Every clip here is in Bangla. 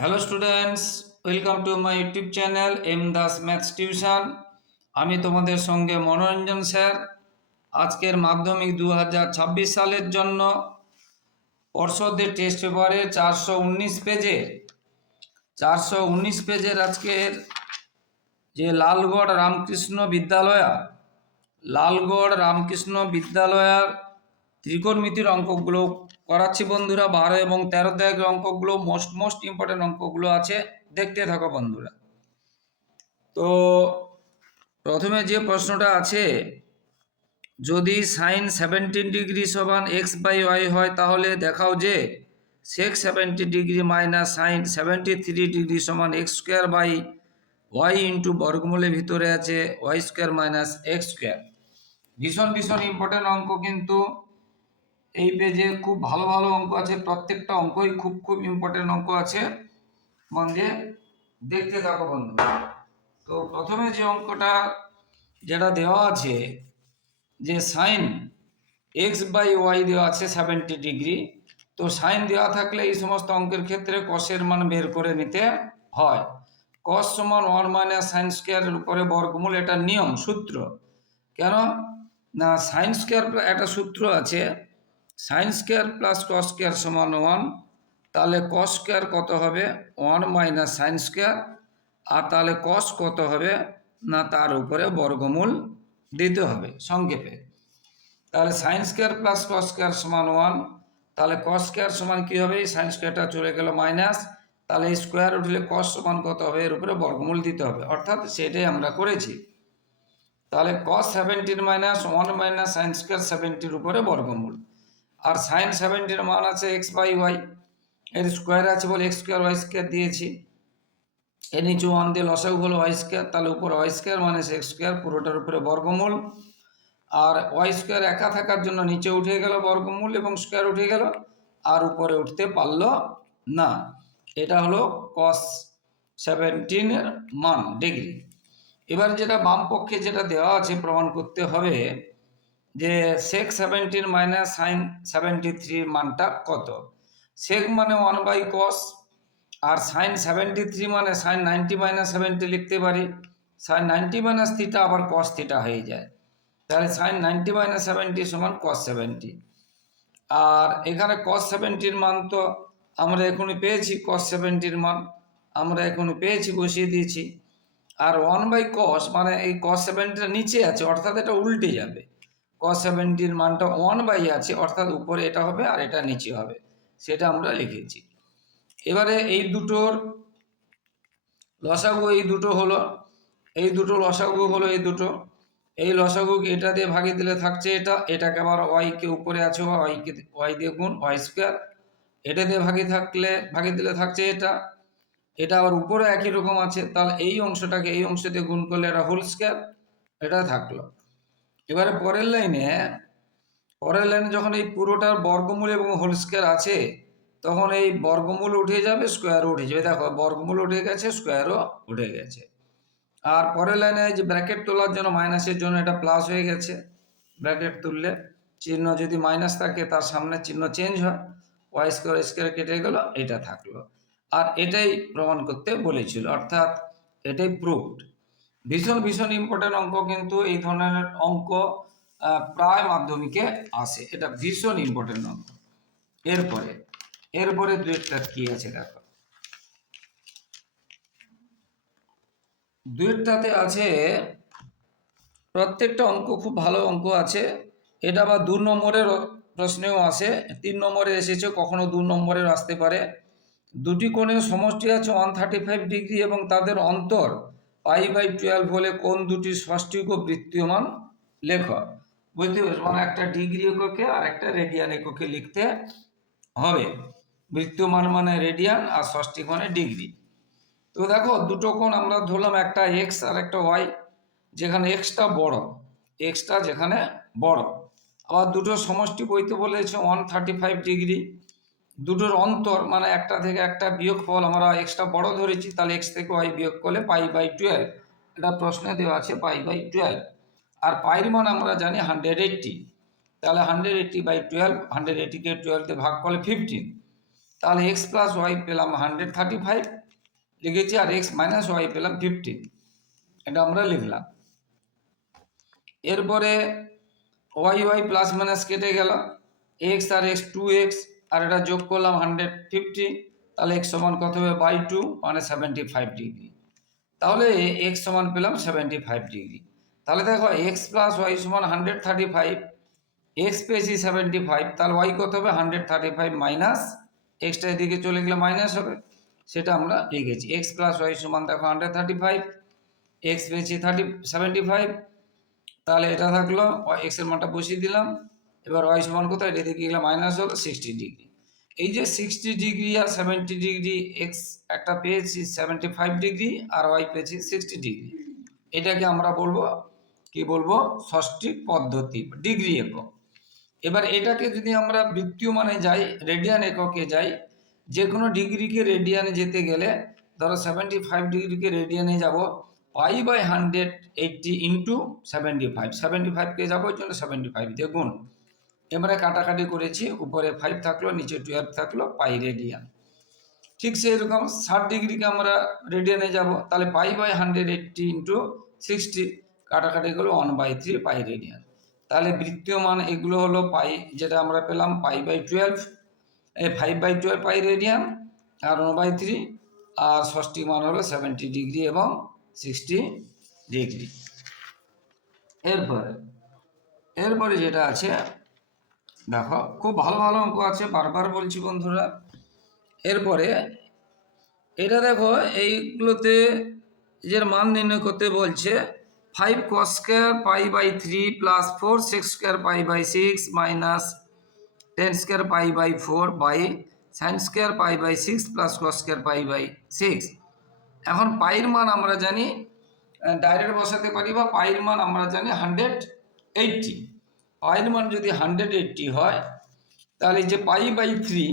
Hello students welcome to my YouTube channel M Das maths tuition আমি তোমাদের সঙ্গে মনোরঞ্জন স্যার। আজকের মাধ্যমিক দু হাজার ছাব্বিশ সালের জন্য পর্ষদের টেস্ট পেপারে চারশো উনিশ পেজের, চারশো উনিশ পেজের আজকের যে লালগড় রামকৃষ্ণ বিদ্যালয়া, লালগড় রামকৃষ্ণ বিদ্যালয়ার ত্রিকোণমিতির অঙ্কগুলো করাচ্ছি বন্ধুরা, বারো এবং তেরো দাগের অঙ্কগুলো মোস্ট মোস্ট ইম্পর্টেন্ট অঙ্কগুলো আছে, দেখতে থাকো বন্ধুরা। তো প্রথমে যে প্রশ্নটা আছে, যদি সাইন সেভেন্টিন ডিগ্রি সমান এক্স বাই ওয়াই হয়, তাহলে দেখাও যে sec seventy degree minus sine seventy three degree সমান x square by y into বর্গমূলের ভিতরে আছে y square minus x square ভীষণ ভীষণ ইম্পর্টেন্ট অঙ্ক কিন্তু এই পেজে খুব ভালো ভালো অঙ্ক আছে, প্রত্যেকটা অঙ্কই খুব খুব ইম্পর্টেন্ট অঙ্ক আছে। মন দিয়ে দেখতে থাকো বন্ধু। তো প্রথমে যে অঙ্কটা যেটা দেওয়া আছে, যে সাইন এক্স বাই ওয়াই দেওয়া আছে সেভেন্টি ডিগ্রি তো সাইন দেওয়া থাকলে এই সমস্ত অঙ্কের ক্ষেত্রে কসের মান বের করে নিতে হয়। কস সমান ওয়ান মাইনাস সাইন স্কোয়ারের উপরে বর্গমূল, এটা নিয়ম, সূত্র। কেন? না সাইন স্কোয়ার একটা সূত্র আছে sine square plus cos square সমান ওয়ান তাহলে কস স্কোয়ার কত হবে? ওয়ান মাইনাস সাইন স্কোয়ার আর তাহলে কস কত হবে? না, তার উপরে বর্গমূল দিতে হবে, সংক্ষেপে। তাহলে sine square plus cos square সমান ওয়ান তাহলে কস স্কোয়ার সমান কী হবে? সাইন স্কোয়ারটা চলে গেল মাইনাস তাহলে স্কোয়ার উঠলে কস সমান কত হবে? এর উপরে বর্গমূল দিতে হবে, অর্থাৎ সেটাই আমরা করেছি। তাহলে cos সেভেন্টির minus one minus sine square সেভেন্টির উপরে বর্গমূল। আর সাইন সেভেন্টির মান আছে এক্স বাই ওয়াই এর স্কোয়ার আছে বলে এক্স স্কোয়ার ওয়াই স্কোয়ার দিয়েছি। এর নিচে ওয়ান দিয়ে লসাগু হলো ওয়াই স্কোয়ার তাহলে উপরে ওয়াই স্কোয়ার মানে এক্স স্কোয়ার পুরোটার উপরে বর্গমূল। আর ওয়াই স্কোয়ার একা থাকার জন্য নিচে উঠে গেল বর্গমূল এবং স্কোয়ার উঠে গেল, আর উপরে উঠতে পারল না। এটা হলো কস সেভেন্টিনের মান ডিগ্রি এবার যেটা বাম পক্ষে যেটা দেওয়া আছে প্রমাণ করতে হবে যে sec seventeen minus sine seventy থ্রির মানটা কত? সেক মানে ওয়ান বাই কস আর সাইন সেভেন্টি থ্রি মানে সাইন নাইনটি মাইনাস সেভেন্টি লিখতে পারি। সাইন নাইনটি মাইনাস থিটা আবার কস থিটা হয়ে যায়। তাহলে সাইন নাইনটি মাইনাস সেভেন্টি সমান কস সেভেন্টি আর এখানে কস সেভেন্টির মান তো আমরা এখনই পেয়েছি কস সেভেন্টির মান আমরা এখনই পেয়েছি, বসিয়ে দিয়েছি। আর ওয়ান বাই কস মানে এই কস সেভেন্টিটা নিচে আছে, অর্থাৎ এটা উল্টে যাবে। কস সেভেন্টির মানটা ওয়ান বাই আছে অর্থাৎ উপরে এটা হবে আর এটা নিচে হবে, সেটা আমরা লিখেছি। এবারে এই দুটোর লসাগু এই দুটো হলো, এই দুটো লসাগু হলো এই দুটো। এই লসাগু এটা দিয়ে ভাগে দিলে থাকছে এটা, এটাকে আবার ওয়াইকে উপরে আছে ওয়াইকে ওয়াই দিয়ে গুণ ওয়াই স্কোয়ার এটা দিয়ে ভাগে থাকলে ভাগে দিলে থাকছে এটা। এটা আবার উপরে একই রকম আছে, তাহলে এই অংশটাকে এই অংশ দিয়ে গুণ করলে এটা হোল স্কোয়ার এটা থাকল। এবারে পরের লাইনে পরের লাইনে যখন এই পুরোটার বর্গমূল এবং হোল স্কোয়ার আছে, তখন এই বর্গমূল উঠে যাবে স্কোয়ারও উঠে যাবে। দেখো, বর্গমূল উঠে গেছে স্কোয়ারও উঠে গেছে। আর পরের লাইনে যে ব্র্যাকেট তোলার জন্য মাইনাসের জন্য এটা প্লাস হয়ে গেছে। ব্র্যাকেট তুললে চিহ্ন যদি মাইনাস থাকে, তার সামনে চিহ্ন চেঞ্জ হয়। ওয়াই স্কোয়ার স্কোয়ার কেটে গেল, এটা থাকল। আর এটাই প্রমাণ করতে বলেছিল, অর্থাৎ এটাই প্রুফড ভীষণ ভীষণ ইম্পর্টেন্ট অঙ্ক কিন্তু এই ধরনের অঙ্ক প্রায় মাধ্যমিকে আসে। এটা ভীষণ ইম্পর্টেন্ট অঙ্ক। এরপরে এরপরে দুয়েরটা কি আছে দেখো। দুয়েরটাতে আছে, প্রত্যেকটা অঙ্ক খুব ভালো অঙ্ক আছে। এটা আবার দু নম্বরের প্রশ্নেও আসে। তিন নম্বরে এসেছে, কখনো দু নম্বরের আসতে পারে। দুটি কোণের সমষ্টি আছে ওয়ান থার্টি ফাইভ ডিগ্রি এবং তাদের অন্তর পাই বাই টুয়েলভ হলে কোন দুটি ষষ্ঠিক বৃত্তীয়মান লেখ। বুঝতে পেরেছ? মানে একটা ডিগ্রি এককে আর একটা রেডিয়ান এককে লিখতে হবে। বৃত্তীয়মান মানে রেডিয়ান আর ষষ্ঠিক মানে ডিগ্রি। তো দেখো, দুটো কোণ আমরা ধরলাম, একটা এক্স আর একটা ওয়াই যেখানে এক্সটা বড় এক্সটা যেখানে বড়। আবার দুটো সমষ্টি বইতে বলেছে ওয়ান থার্টি ফাইভ ডিগ্রি দুটোর অন্তর মানে একটা থেকে একটা বিয়োগ ফল আমরা এক্সটা বড় ধরেছি, তাহলে এক্স থেকে ওয়াই বিয়োগ করলে পাই বাই টুয়েলভ এটা প্রশ্নে দেওয়া আছে পাই বাই টুয়েলভ আর পাইর মান আমরা জানি হান্ড্রেড এইট্টি তাহলে hundred eighty by twelve hundred এইট্টিকে টুয়েলভে ভাগ করলে ফিফটিন তাহলে এক্স প্লাস ওয়াই পেলাম হান্ড্রেড থার্টি ফাইভ লিখেছি আর এক্স মাইনাস ওয়াই পেলাম ফিফটিন এটা আমরা লিখলাম। এরপরে ওয়াই ওয়াই প্লাস মাইনাস কেটে গেল। এক্স আর এক্স টু এক্স আর এটা যোগ করলাম হান্ড্রেড ফিফটি তাহলে এক্স সমান কত হবে? বাই টু মানে সেভেন্টি ফাইভ ডিগ্রি তাহলে এক্স সমান পেলাম সেভেন্টি ফাইভ ডিগ্রি তাহলে দেখো এক্স প্লাস ওয়াই সমান হান্ড্রেড থার্টি ফাইভ এক্স পেয়েছি সেভেন্টি ফাইভ তাহলে ওয়াই কত হবে? হান্ড্রেড থার্টি ফাইভ মাইনাস এক্সটা এদিকে চলে গেলে মাইনাস হবে। সেটা আমরা লিখেছি এক্স প্লাস ওয়াই সমান দেখো হান্ড্রেড থার্টি ফাইভ এক্স পেয়েছি থার্টি সেভেন্টি ফাইভ তাহলে এটা থাকল এক্সের মানটা বসিয়ে দিলাম। এবার ওয়াই সমান কত? এটা দিকে গেলে মাইনাস হলো সিক্সটি ডিগ্রি এই যে সিক্সটি ডিগ্রি আর সেভেন্টি ডিগ্রি এক্স একটা পেয়েছি সেভেন্টি ফাইভ ডিগ্রি আর ওয়াই পেয়েছি সিক্সটি ডিগ্রি এটাকে আমরা বলব, কি বলব? ষষ্ঠী পদ্ধতি ডিগ্রি একক। এবার এটাকে যদি আমরা বৃত্তীয় মানে যাই রেডিয়ান এককে যাই যে কোনো ডিগ্রিকে রেডিয়ানে যেতে গেলে, ধরো সেভেন্টি ফাইভ ডিগ্রিকে রেডিয়ানে যাব pi by hundred eighty into seventy five seventy ফাইভকে যাব ওই জন্য সেভেন্টি ফাইভ দিয়ে গুণ এবারে কাটাকাটি করেছি, উপরে ফাইভ থাকল, নিচে টুয়েলভ থাকল, পাই রেডিয়ান ঠিক সেই রকম ষাট ডিগ্রিকে আমরা রেডিয়ানে যাব, তাহলে pi by hundred eighty into sixty কাটাকাটি গেলো one by three pi radian তাহলে বৃত্তীয় মান এগুলো হলো পাই, যেটা আমরা পেলাম পাই বাই টুয়েলভ এই five by twelve pi radian R one by three আর ষষ্ঠী মান হলো সেভেন্টি ডিগ্রি এবং সিক্সটি ডিগ্রি এরপরে এরপরে যেটা আছে দেখো, খুব ভালো ভালো অঙ্ক আছে, বারবার বলছি বন্ধুরা। এরপরে, এটা দেখো, এইগুলোতে যে মান নির্ণয় করতে বলছে five cos square pi by three plus four six square pi by six minus ten square pi by four by sine square pi by six plus cos square pi by six এখন পাইয়ের মান আমরা জানি ডাইরেক্ট বসাতে পারি বা পাইয়ের মান আমরা জানি হান্ড্রেড এইটটি পাইয়ের মান যদি হান্ড্রেড এইটটি হয়, তাহলে যে পাই বাই থ্রি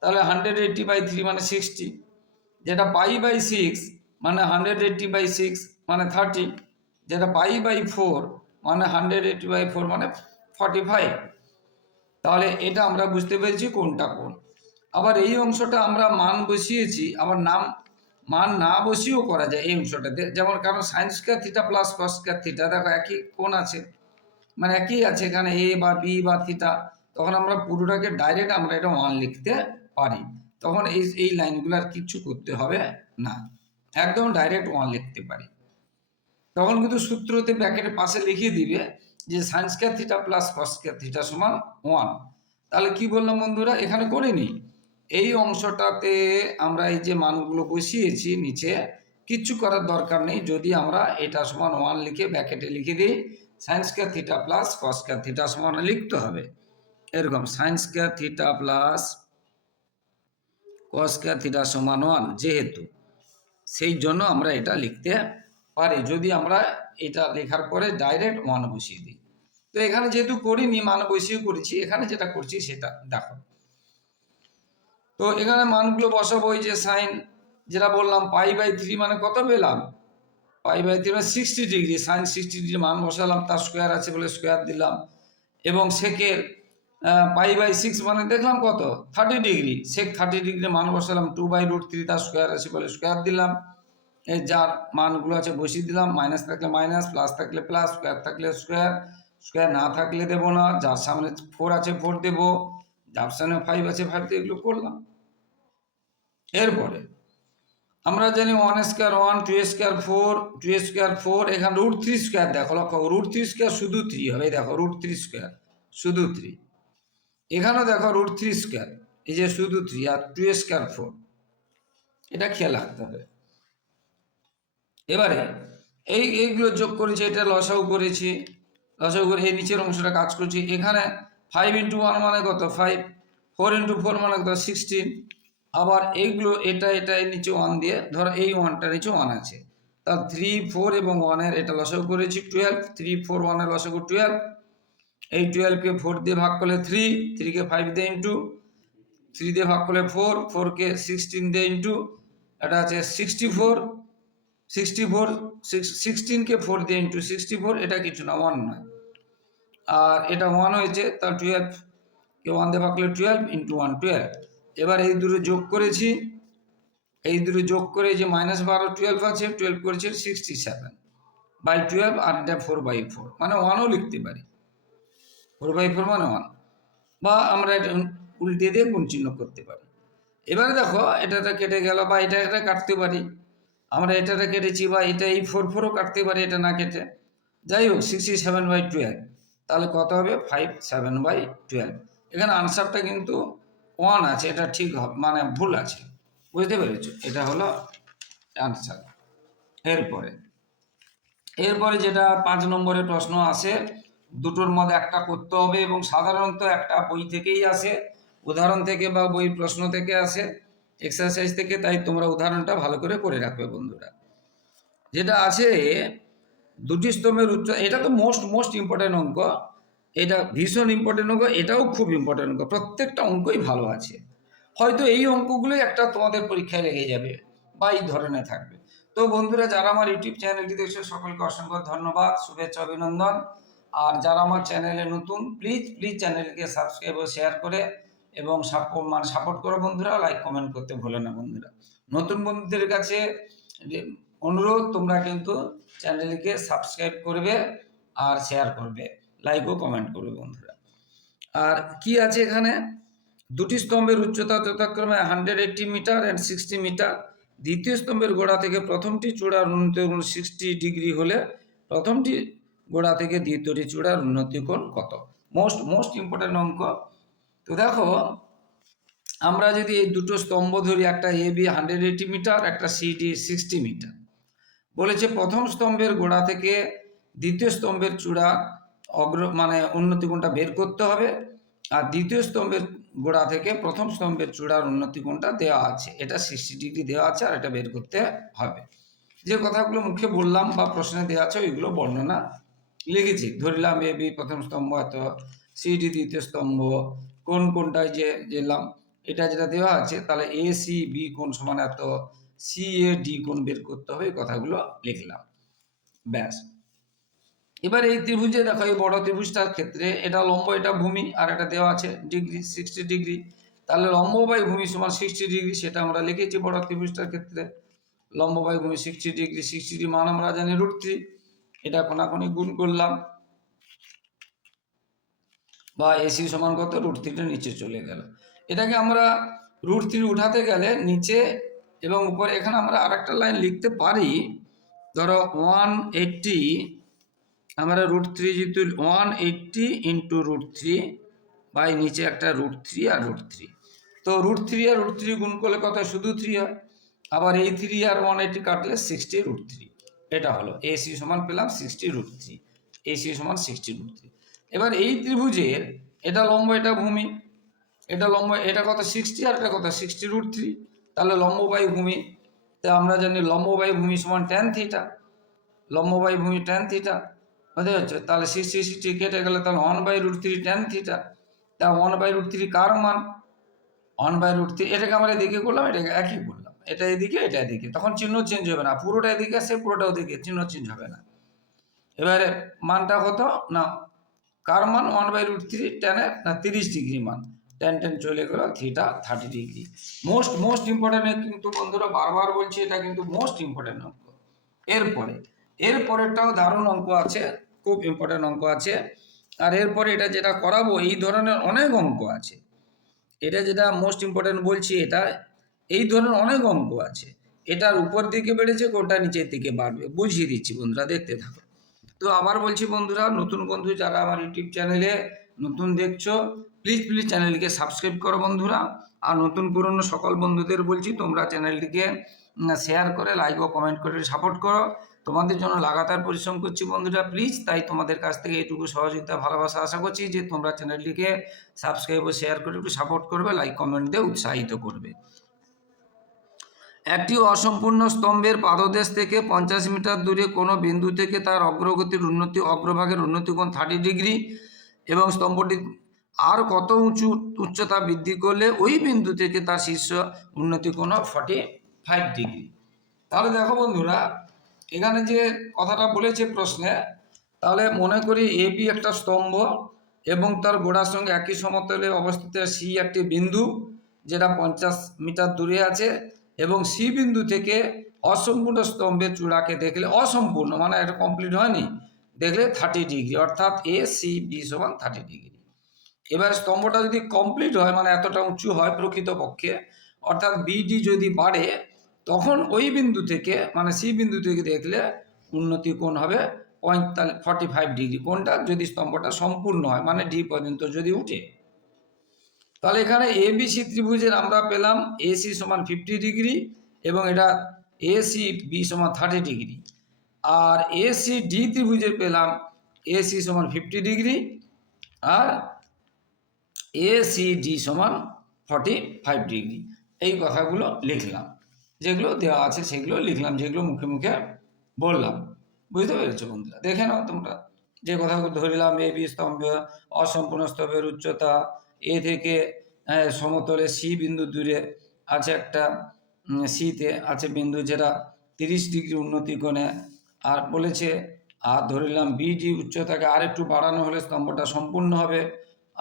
তাহলে হান্ড্রেড এইটটি বাই থ্রি মানে সিক্সটি যেটা পাই বাই সিক্স মানে হান্ড্রেড এইটটি বাই সিক্স মানে থার্টি যেটা পাই বাই ফোর মানে হান্ড্রেড এইটটি বাই ফোর মানে ফর্টি ফাইভ তাহলে এটা আমরা বুঝতে পেরেছি কোনটা কোন। আবার এই অংশটা আমরা মান বসিয়েছি, আবার নাম, মান না বসিয়েও করা যায় এই অংশটাতে, যেমন কারণ sines theta plus cos square theta দেখো একই কোন আছে। মানে একই আছে এখানে এ বা বি বা থিটা তখন আমরা পুরোটাকে ডাইরেক্ট আমরা এটা ওয়ান লিখতে পারি। তখন এই এই লাইনগুলো আর কিচ্ছু করতে হবে না। একদম ডাইরেক্ট ওয়ান লিখতে পারি। তখন কিন্তু সূত্রতে ব্র্যাকেটের পাশে লিখিয়ে দিবে যে sines square theta plus cos square theta সমান ওয়ান তাহলে কি বললাম বন্ধুরা? এখানে করিনি এই অংশটাতে আমরা এই যে মানগুলো বসিয়েছি নিচে, কিচ্ছু করার দরকার নেই। যদি আমরা এটা সমান ওয়ান লিখে ব্যাকেটে লিখে দিই sines square theta plus cos square theta সমান লিখতে হবে। এরকম sines square theta plus cos square theta সমান ওয়ান যেহেতু, সেই জন্য আমরা এটা লিখতে পারি। যদি আমরা এটা লেখার পরে ডাইরেক্ট ওয়ান বসিয়ে দিই। তো এখানে যেহেতু করিনি, মান বসিয়ে করেছি, এখানে যেটা করছি সেটা দেখো। তো এখানে মানগুলো বসাবো ওই যে সাইন যেটা বললাম পাই বাই থ্রি মানে কত পেলাম? পাই বাই থ্রি মানে sixty degree sine sixty degree মান বসালাম, তার স্কোয়ার আছে বলে স্কোয়ার দিলাম। এবং সেকের পাই বাই সিক্স মানে দেখলাম কত? Thirty degree sec thirty degree মান বসালাম টু বাই রুট থ্রি তার স্কোয়ার আছে বলে স্কোয়ার দিলাম। এই যার মানগুলো আছে বসিয়ে দিলাম মাইনাস থাকলে মাইনাস প্লাস থাকলে প্লাস স্কোয়ার থাকলে স্কোয়ার স্কোয়ার না থাকলে দেবো না, যার সামনে ফোর আছে ফোর দেবো, যার সামনে ফাইভ আছে ফাইভ এগুলো করলাম। এরপরে আমরা জানি one square one two square four two square four এখানে রুট থ্রি স্কোয়ার দেখো, লক্ষ্য রুট থ্রি স্কোয়ার শুধু থ্রি হবে দেখো রুট থ্রি স্কোয়ার শুধু থ্রি এখানেও দেখো রুট থ্রি স্কোয়ার এই যে শুধু থ্রি আর টু স্কোয়ার ফোর এটা খেয়াল রাখতে হবে। এবারে, এই, এইগুলো যোগ করেছি, এটা লসাও করেছি লসাও করে এই নিচের অংশটা কাজ করছি, এখানে ফাইভ ইন্টু ওয়ান মানে কত? ফাইভ ফোর ইন্টু ফোর মানে কত? সিক্সটিন আবার এইগুলো এটা এটা নিচে ওয়ান দিয়ে, ধরো এই ওয়ানটার নিচে ওয়ান আছে। তা থ্রি ফোর এবং ওয়ানের এটা লসাও করেছি টুয়েলভ থ্রি ফোর ওয়ানের লসাগু টুয়েলভ এই টুয়েলভকে ফোর দিয়ে ভাগ করলে থ্রি থ্রিকে ফাইভ দিয়ে ইন্টু থ্রি দিয়ে ভাগ করলে ফোর ফোরকে সিক্সটিন দিয়ে ইন্টু এটা আছে সিক্সটি ফোর সিক্সটি ফোর সিক্সটিনকে ফোর দিয়ে ইন্টু সিক্সটি ফোর এটা কিছু না ওয়ান নয়। আর এটা ওয়ান হয়েছে তা টুয়েলভ কে ওয়ান দিয়ে ভাগ করলে টুয়েলভ ইন্টু ওয়ান টুয়েলভ এবার এই দুটো যোগ করেছি। এই দুটো যোগ করে যে মাইনাস বারো টুয়েলভ আছে টুয়েলভ করেছে সিক্সটি সেভেন বাই টুয়েলভ আর এটা ফোর বাই ফোর মানে ওয়ানও লিখতে পারি। ফোর বাই ফোর মানে ওয়ান বা আমরা এটা উল্টে দিয়ে গুণ চিহ্ন করতে পারি। এবারে দেখো এটাটা কেটে গেল বা এটা এটা কাটতে পারি। আমরা এটাটা কেটেছি বা এটা এই ফোর ফোরও কাটতে পারি, এটা না কেটে। যাই হোক সিক্সটি সেভেন বাই টুয়েলভ তাহলে কত হবে? ফাইভ সেভেন বাই টুয়েলভ এখানে আনসারটা কিন্তু ওয়ান আছে, এটা ঠিক হবে মানে ভুল আছে। বুঝতে পেরেছ? এটা হলো আনসার এরপরে এরপরে যেটা পাঁচ নম্বরের প্রশ্ন আসে, দুটোর মধ্যে একটা করতে হবে এবং সাধারণত একটা বই থেকেই আসে, উদাহরণ থেকে বা বই প্রশ্ন থেকে আসে এক্সারসাইজ থেকে, তাই তোমরা উদাহরণটা ভালো করে করে রাখবে বন্ধুরা। যেটা আছে, দুটি স্তম্ভের উচ্চ, এটা তো মোস্ট মোস্ট ইম্পর্টেন্ট অঙ্ক এটা ভীষণ ইম্পর্টেন্ট অঙ্ক, এটাও খুব ইম্পর্টেন্ট অঙ্ক, প্রত্যেকটা অঙ্কই ভালো আছে। হয়তো এই অঙ্কগুলোই একটা তোমাদের পরীক্ষায় লেগে যাবে বা এই ধরনের থাকবে। তো বন্ধুরা, যারা আমার ইউটিউব চ্যানেলটি দেখছ, সকলকে অসংখ্য ধন্যবাদ, শুভেচ্ছা, অভিনন্দন। আর যারা আমার চ্যানেলে নতুন প্লিজ প্লিজ চ্যানেলকে সাবস্ক্রাইব ও শেয়ার করে এবং সাপোর্ট মানে সাপোর্ট করো বন্ধুরা লাইক কমেন্ট করতে ভুলো না বন্ধুরা। নতুন বন্ধুদের কাছে অনুরোধ, তোমরা কিন্তু চ্যানেলকে সাবস্ক্রাইব করবে আর শেয়ার করবে। লাইক ও কমেন্ট করবে বন্ধুরা। আর কি আছে এখানে? দুটি স্তম্ভের উচ্চতা যথাক্রমে hundred eighty metre and sixty metre দ্বিতীয় স্তম্ভের গোড়া থেকে প্রথমটি চূড়ার উন্নতি কোণ সিক্সটি ডিগ্রি হলে প্রথমটি গোড়া থেকে দ্বিতীয়টি চূড়ার উন্নতি কোণ কত? মোস্ট মোস্ট ইম্পর্টেন্ট অঙ্ক। তো দেখো, আমরা যদি এই দুটো স্তম্ভ ধরি, একটা A B hundred eighty metre একটা সি ডি সিক্সটি মিটার বলেছে প্রথম স্তম্ভের গোড়া থেকে দ্বিতীয় স্তম্ভের চূড়া অগ্র মানে উন্নতি কোণটা বের করতে হবে। আর দ্বিতীয় স্তম্ভের গোড়া থেকে প্রথম স্তম্ভের চূড়ার উন্নতি কোণটা দেওয়া আছে। এটা সিক্সটি ডিগ্রি দেওয়া আছে আর এটা বের করতে হবে। যে কথাগুলো মুখে বললাম বা প্রশ্নে দেওয়া আছে, ওইগুলো বর্ণনা লিখেছি। ধরলাম এ, বি, প্রথম স্তম্ভ, এত সি সিডি দ্বিতীয় স্তম্ভ, কোন কোনটায় যে, যেলাম, এটা যেটা দেওয়া আছে, তাহলে এ, সি, বি কোন সমান এত, সি, এ, ডি কোন বের করতে হবে, এই কথাগুলো লিখলাম। ব্যাস। এবার এই ত্রিভুজে দেখো, এই বড় ত্রিভুজটার ক্ষেত্রে এটা লম্ব, এটা ভূমি, আর এটা দেওয়া আছে ডিগ্রি সিক্সটি ডিগ্রি। তাহলে লম্ব বাই ভূমি সমান সিক্সটি ডিগ্রি, সেটা আমরা লিখেছি বড় ত্রিভুজটার ক্ষেত্রে। লম্ব বাই ভূমি সিক্সটি ডিগ্রি সিক্সটি ডিগ্রি মান আমরা জানি রুট থ্রি এটা কোনাকুনি গুণ করলাম। বা এসি সমান কত? রুট থ্রিটা নিচে চলে গেল। এটাকে আমরা রুট থ্রি উঠাতে গেলে নিচে এবং উপরে, এখানে আমরা আরেকটা লাইন লিখতে পারি। ধরো ওয়ান এইটটি আমরা রুট থ্রি যেহেতু one eighty into root three by নিচে একটা রুট থ্রি আর রুট থ্রি তো রুট থ্রি আর রুট থ্রি গুণ করলে কত শুধু থ্রি হয়। আবার এই থ্রি আর ওয়ান এইটটি কাটলে সিক্সটি রুট থ্রি এটা হলো। এসি সমান পেলাম সিক্সটি রুট থ্রি এসি সমান সিক্সটি রুট থ্রি এবার এই ত্রিভুজের এটা লম্ব, এটা ভূমি। এটা লম্ব, এটা কত? সিক্সটি আর এটা কত? সিক্সটি রুট থ্রি তাহলে লম্ব বাই ভূমি। তা আমরা জানি লম্ব বাই ভূমি সমান ট্যান থিটা লম্ব বাই ভূমি ট্যান থিটা বুঝতে পারছ তাহলে সিক্সটি সিক্সটি কেটে গেলে তাহলে one by root three tan theta তা ওয়ান বাই রুট থ্রি কার মান? ওয়ান বাই রুট থ্রি এটাকে আমরা এদিকে করলাম, এটাকে একই করলাম। এটা এদিকে এটা এদিকে। তখন চিহ্ন চেঞ্জ হবে না। পুরোটা এদিকে আসে পুরোটা ওদিকে চিহ্ন চেঞ্জ হবে না। এবারে মানটা কত? না, কার মান? ওয়ান বাই রুট থ্রি টেনের না, তিরিশ ডিগ্রি মান। টেন টেন চলে গেল থ্রিটা thirty degree. Most most important কিন্তু বন্ধুরা বারবার বলছি, এটা কিন্তু মোস্ট ইম্পর্টেন্ট অঙ্ক। এরপরে, এরপরেরটাও দারুণ অঙ্ক আছে। খুব ইম্পর্টেন্ট অঙ্ক আছে। আর এরপরে এটা যেটা করাবো, এই ধরনের অনেক অঙ্ক আছে। এটা যেটা মোস্ট ইম্পর্টেন্ট বলছি এটা, এই ধরনের অনেক অঙ্ক আছে। এটার উপর দিকে বেড়েছে কোনটা নিচের দিকে বাড়বে। বুঝিয়ে দিচ্ছি বন্ধুরা, দেখতে থাকো। তো আবার বলছি বন্ধুরা, নতুন বন্ধু যারা আমার ইউটিউব চ্যানেলে নতুন দেখছ প্লিজ প্লিজ চ্যানেলটিকে সাবস্ক্রাইব করো বন্ধুরা। আর নতুন পুরনো সকল বন্ধুদের বলছি, তোমরা চ্যানেলটিকে শেয়ার করে লাইক ও কমেন্ট করে সাপোর্ট করো। তোমাদের জন্য লাগাতার পরিশ্রম করছি বন্ধুরা প্লিজ তাই তোমাদের কাছ থেকে এইটুকু সহযোগিতা, ভালোবাসা আশা করছি যে তোমরা চ্যানেলটিকে সাবস্ক্রাইব ও শেয়ার করে একটু সাপোর্ট করবে লাইক কমেন্ট দিয়ে উৎসাহিত করবে। একটি অসম্পূর্ণ স্তম্ভের পাদদেশ থেকে পঞ্চাশ মিটার দূরে কোনো বিন্দু থেকে তার অগ্রগতির উন্নতি, অগ্রভাগের উন্নতি কোণ থার্টি ডিগ্রি এবং স্তম্ভটি আর কত উঁচু উচ্চতা বৃদ্ধি করলে ওই বিন্দু থেকে তার শীর্ষ উন্নতি কোণ ফর্টি ফাইভ ডিগ্রি তাহলে দেখো বন্ধুরা এখানে যে কথাটা বলেছে প্রশ্নে, তাহলে মনে করি এ বি একটা স্তম্ভ এবং তার গোড়ার সঙ্গে একই সমতলে অবস্থিত সি একটি বিন্দু, যেটা পঞ্চাশ মিটার দূরে আছে, এবং সি বিন্দু থেকে অসম্পূর্ণ স্তম্ভের চূড়াকে দেখলে, অসম্পূর্ণ মানে এটা কমপ্লিট হয়নি, দেখলে থার্টি ডিগ্রি অর্থাৎ এ সি বি সমান থার্টি ডিগ্রি এবার স্তম্ভটা যদি কমপ্লিট হয় মানে এতটা উঁচু হয় প্রকৃতপক্ষে, অর্থাৎ বিডি যদি বাড়ে তখন ওই বিন্দু থেকে মানে সি বিন্দু থেকে দেখলে উন্নতি কোণ হবে পঁয়তাল্লিশ ফর্টি ফাইভ ডিগ্রি কোনটা যদি স্তম্ভটা সম্পূর্ণ হয় মানে ডি পর্যন্ত যদি উঠে। তাহলে এখানে এ, বি, সি ত্রিভুজের আমরা পেলাম এসি সমান ফিফটি ডিগ্রি এবং এটা এসি বি সমান থার্টি ডিগ্রি আর এসি ডি ত্রিভুজের পেলাম এসি সমান ফিফটি ডিগ্রি আর এসি ডি সমান ফর্টি ফাইভ ডিগ্রি এই কথাগুলো লিখলাম। যেগুলো দেওয়া আছে সেগুলো লিখলাম, যেগুলো মুখে মুখে বললাম। বুঝতে পেরেছ বন্ধুরা? দেখে নাও তোমরা। যে কথাগুলো ধরিলাম, এ, বি, স্তম্ভ, অসম্পূর্ণ স্তম্ভের উচ্চতা, এ থেকে সমতলে, সি বিন্দু দূরে আছে একটা সিতে আছে বিন্দু যেটা তিরিশ ডিগ্রি উন্নতি কোণে। আর বলেছে, আর ধরিলাম বিডি উচ্চতাকে আরেকটু বাড়ানো হলে স্তম্ভটা সম্পূর্ণ হবে।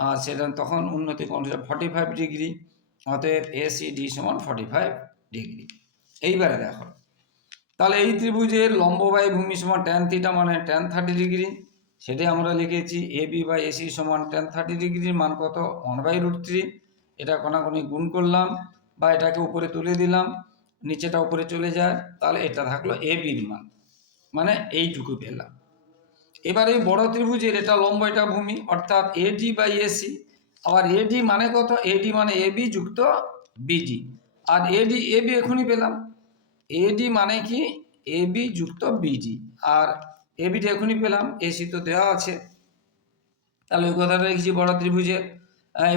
আর সেটা তখন উন্নতি কোণ ফর্টি ফাইভ ডিগ্রি, অতএব এসিডি সমান ফর্টি ফাইভ ডিগ্রি। এইবারে দেখো। তাহলে এই ত্রিভুজের লম্ববায়ু ভূমি সমান ট্যান থিটা মানে ট্যান থার্টি ডিগ্রি সেটাই আমরা লিখেছি এ বি বাই এসি সমান ট্যান থার্টি ডিগ্রির মান কত? ওয়ান বাই রুট থ্রি এটা কোনাকুনি গুণ করলাম বা এটাকে উপরে তুলে দিলাম, নিচেটা উপরে চলে যায়, তাহলে এটা থাকল এ বির মান। মানে এইটুকু পেলাম। এবার এই বড় ত্রিভুজের এটা লম্ব এটা ভূমি, অর্থাৎ এডি বাই এসি আবার এডি মানে কত? এডি মানে এবি যুক্ত বিডি আর এডি এবি এখনই পেলাম। এডি মানে কি? এবি যুক্ত বিডি আর এবিটা এখনই পেলাম এসি তো দেওয়া আছে। তাহলে ওই কথাটা লিখছি বড় ত্রিভুজে।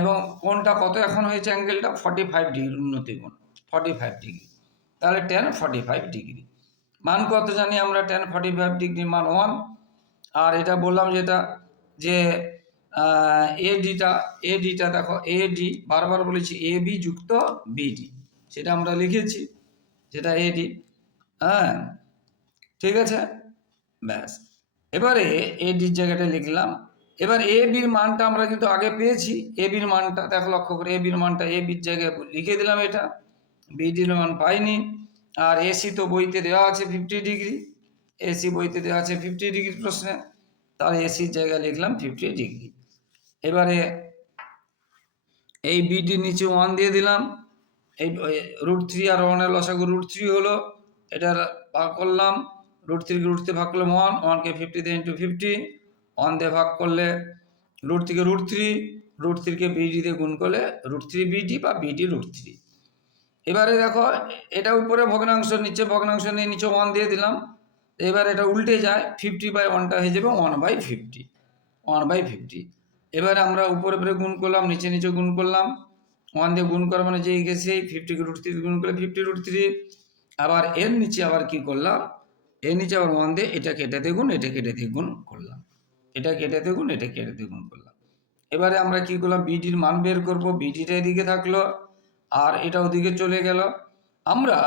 এবং কোনটা কত এখন হয়েছে অ্যাঙ্গেলটা? ফর্টি ফাইভ ডিগ্রি উন্নতি কোণ। ফর্টি ফাইভ ডিগ্রি তাহলে টেন ফর্টি ফাইভ ডিগ্রি মান কত জানি আমরা? টেন ফর্টি ফাইভ ডিগ্রি মান ওয়ান আর এটা বললাম যেটা যে এ ডিটা এ ডিটা দেখো এ ডি বারবার বলেছি এ বি যুক্ত বিডি সেটা আমরা লিখেছি। সেটা এ ডি হ্যাঁ? ঠিক আছে? ব্যাস। এবারে এ ডির জায়গাটা লিখলাম। এবার এ বির মানটা আমরা কিন্তু আগে পেয়েছি। এ বির মানটা, দেখো লক্ষ্য করে এ বির মানটা এ বির জায়গায় লিখে দিলাম এটা। বি বিডির মান পাইনি। আর এসি তো বইতে দেওয়া আছে ফিফটি ডিগ্রি এসি বইতে দেওয়া আছে ফিফটি ডিগ্রি প্রশ্নে। তাহলে এসির জায়গায় লিখলাম ফিফটি ডিগ্রি এবারে এই বিডির নিচে ওয়ান দিয়ে দিলাম। এই রুট থ্রি আর ওয়ানের লসাগু রুট থ্রি হলো, এটার ভাগ করলাম রুট থ্রিকে রুট দিয়ে ভাগ করলাম ওয়ান ওয়ানকে ফিফটি দিয়ে ইন্টু ফিফটি ওয়ান দিয়ে ভাগ করলে রুট থেকে রুট থ্রি রুট থ্রিকে বিডি দিয়ে গুণ করলে রুট থ্রি বিডি বা বিডি রুট থ্রি এবারে দেখো, এটা উপরে ভগ্নাংশ, নিচে ভগ্নাংশ নিয়ে নিচে ওয়ান দিয়ে দিলাম, এবার এটা উল্টে যায় ফিফটি বাই ওয়ানটা হয়ে যাবে one by fifty one by fifty এবার আমরা উপরে উপরে গুণ করলাম, নিচে নিচে গুণ করলাম ওয়ান দিয়ে গুণ করা মানে যে গেছে ফিফটিকে রুট থ্রি গুণ করলে ফিফটি রুট থ্রি আবার এর নিচে আবার কি করলাম? এর নিচে আবার ওয়ান দিয়ে এটা কেটে দিয়ে গুণ এটা কেটে দিয়ে গুণ করলাম। এটা কেটে দিয়ে গুণ এটা কেটে দিয়ে গুণ করলাম। এবারে আমরা কি করলাম? বিডির মান বের করব। বিডিটা এদিকে থাকল, আর এটা ওদিকে চলে গেল। আমরা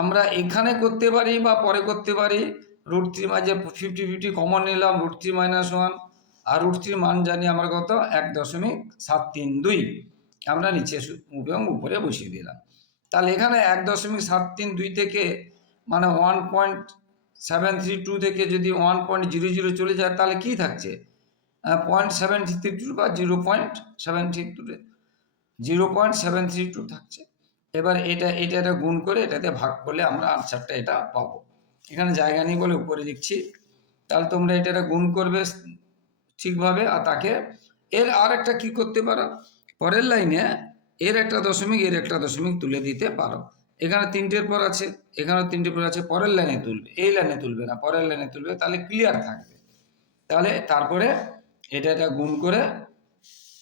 আমরা এখানে করতে পারি বা পরে করতে পারি। রুট থ্রি মাঝে ফিফটি ফিফটি কমন নিলাম রুট থ্রি মাইনাস ওয়ান আর রুট থ্রির মান জানি আমার কত? এক দশমিক সাত তিন দুই। আমরা নিচে এবং উপরে বসিয়ে দিলাম। তাহলে এখানে এক দশমিক সাত তিন দুই থেকে মানে one point seven three two থেকে যদি ওয়ান পয়েন্ট জিরো জিরো চলে যায়, তাহলে কী থাকছে? পয়েন্ট সেভেন থ্রি টু বা zero point seven three two zero point seven three two থাকছে। এবার এটা এটা গুণ করে এটাতে ভাগ করলে আমরা আনসারটা এটা পাবো। এখানে জায়গা নেই বলে উপরে লিখছি। তাহলে তোমরা এটা গুণ করবে ঠিকভাবে আর তাকে এর আর একটা কী করতে পারো? পরের লাইনে এর একটা দশমিক, এর একটা দশমিক তুলে দিতে পারো। এখানে তিনটের পর আছে এখানে তিনটের পর আছে, পরের লাইনে তুলবে, এই লাইনে তুলবে না, পরের লাইনে তুলবে, তাহলে ক্লিয়ার থাকবে। তাহলে তারপরে এটা এটা গুণ করে,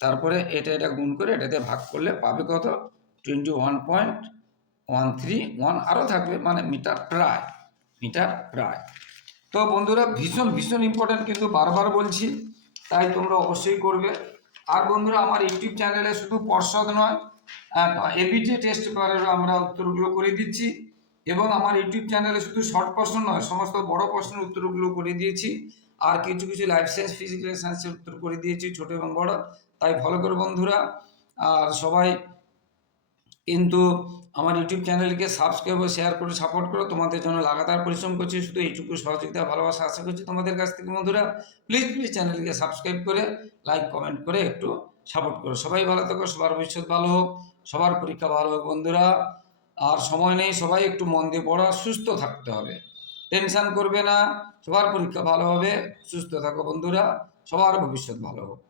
তারপরে এটা এটা গুণ করে এটাতে ভাগ করলে পাবে কত? Twenty one point one three one আরও থাকবে মানে মিটার প্রায় মিটার প্রায়। তো বন্ধুরা, ভীষণ ভীষণ ইম্পর্ট্যান্ট কিন্তু বারবার বলছি, তাই তোমরা অবশ্যই করবে। আর বন্ধুরা, আমার ইউটিউব চ্যানেলে শুধু পর্ষদ নয় এবিটি টেস্ট পেপারেরও আমরা উত্তরগুলো করে দিচ্ছি এবং আমার ইউটিউব চ্যানেলে শুধু শর্ট প্রশ্ন নয়, সমস্ত বড় প্রশ্নের উত্তরগুলো করে দিয়েছি আর কিছু কিছু লাইফ সায়েন্স ফিজিক্যাল সায়েন্সের উত্তর করে দিয়েছি, ছোট এবং বড়। তাই ফলো করো বন্ধুরা। আর সবাই কিন্তু আমার ইউটিউব চ্যানেলকে সাবস্ক্রাইব ও শেয়ার করে সাপোর্ট করো। তোমাদের জন্য লাগাতার পরিশ্রম করছি। শুধু এইটুকু সহযোগিতা, ভালোবাসা আশা করছি তোমাদের কাছ থেকে বন্ধুরা। প্লিজ প্লিজ চ্যানেলকে সাবস্ক্রাইব করে লাইক কমেন্ট করে একটু সাপোর্ট করো। সবাই ভালো থাকো, সবার ভবিষ্যৎ ভালো হোক, সবার পরীক্ষা ভালো হোক বন্ধুরা। আর সময় নেই, সবাই একটু মন দিয়ে পড়া সুস্থ থাকতে হবে। টেনশন করবে না, সবার পরীক্ষা ভালো হবে, সুস্থ থাকো বন্ধুরা, সবার ভবিষ্যৎ ভালো হোক।